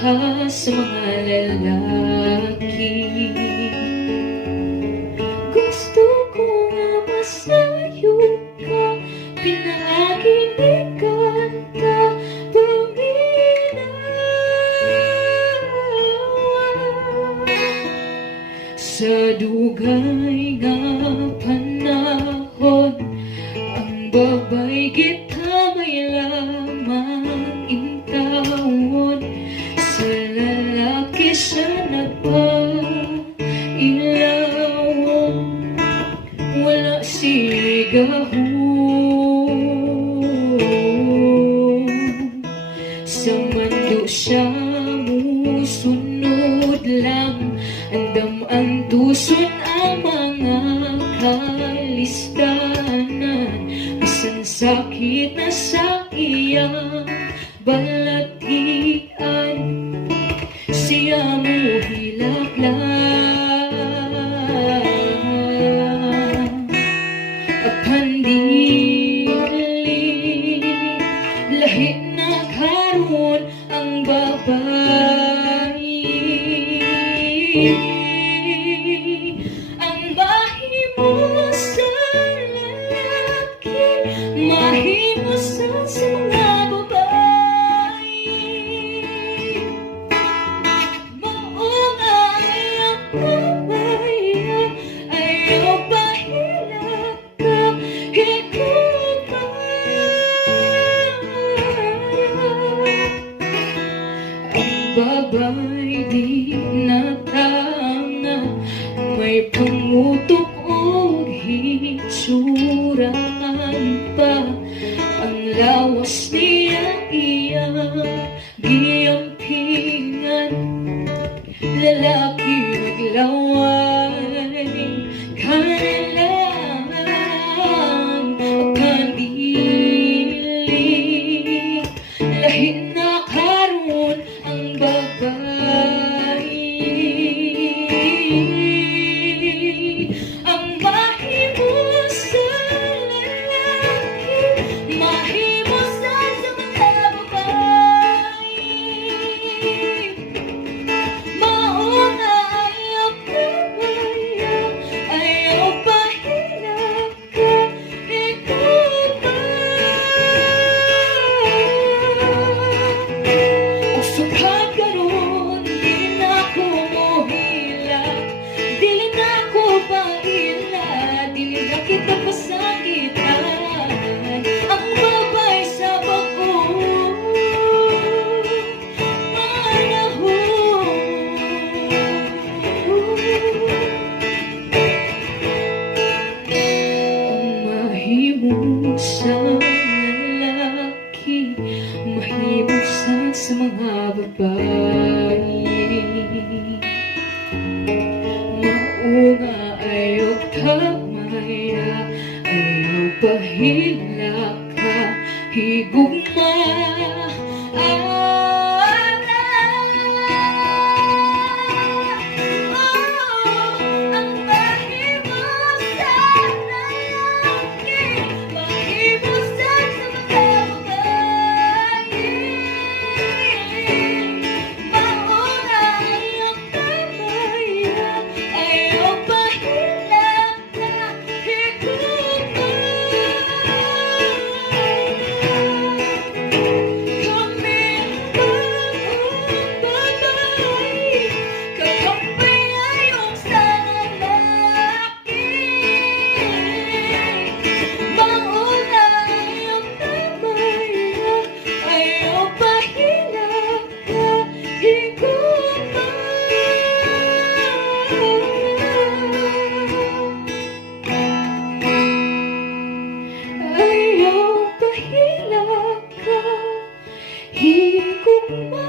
ka sa mga lalaki. Gusto ko nga masayo ka, pinaagin ni kanta, sa dugay nga panahon, ang babay kita may lamang intawon. Sa lalaki siya nagpailawon, wala sigahon. Sa mando siya musunod lang, andam ang tuson ang mga kalistanan. Bisan sakit na sa iyang balatian, siya mo hilaklang. Apan dili lahi na karon ang babae, ang mahimo sa lalaki, mahimo sa mga babae. Maong ayaw kamaya, ayaw bahila ka, ang babay di natanga, may pangutok o hitsuraan pa. Ang lawas niya iyang giyampingan, lalaki maglaway kanilang. Kandili lahi na karon ang babae, ang mahimo sa lalaki, mahimo sa mga babae. Maong ayaw kamaya, ayaw bahila ka, ikaw ba? Usukan karon, di na ko mohilak, dili na ko bahila, dili na kita pasakitan. Ang babay sa bagong panahon, ang mahimo sa lalaki, mahimo sa mga babae. Maunga ayaw kamaya, ayaw bahila ka, higugma ang mahimo sa lalaki, mahimo sa mga babae. Mauna ayaw kamaya, ayaw bahila ka, higugma. Kami ang babae, kakampayayong sa lalaki. Mauna ayaw kamaya, ayaw bahila ka, higugma. Ayaw bahila ka, higugma.